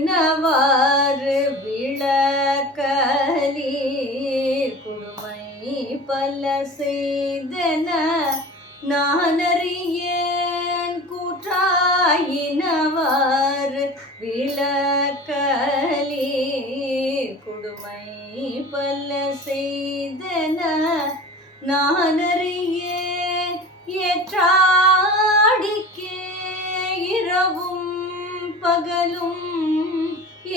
கூற்றாயினவாறு விளக்கலி கொடுமை பல செய்தன நான் அறியேன். கூற்றாயினவாறு விளக்கலி கொடுமை பல செய்தன நான் அறியேன். ஏற்றாடிக்கே இரவும் பகலும்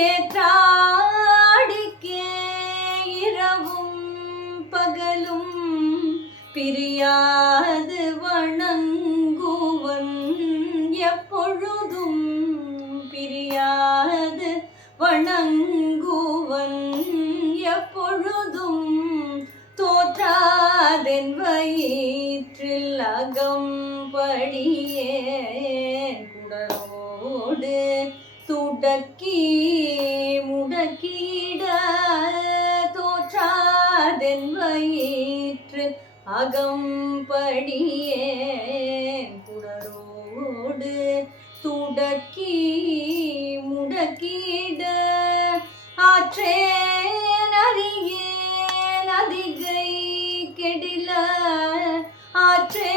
ஏற்றாடிக்கே இரவும் பகலும் பிரியாது வணங்குவன் எப்பொழுதும் பிரியாது வணங்குவன் எப்பொழுதும் தோற்றாதென் வயிற்றில் அகம்படியேன் குடரோடு துடக்கி முடக்கிட தோற்றாதென் வயிற்று அகம்படியேன் குடரோடு துடக்கி முடக்கிட ஆற்றேன் அறியேன் அதிகை கெடில ஆற்றே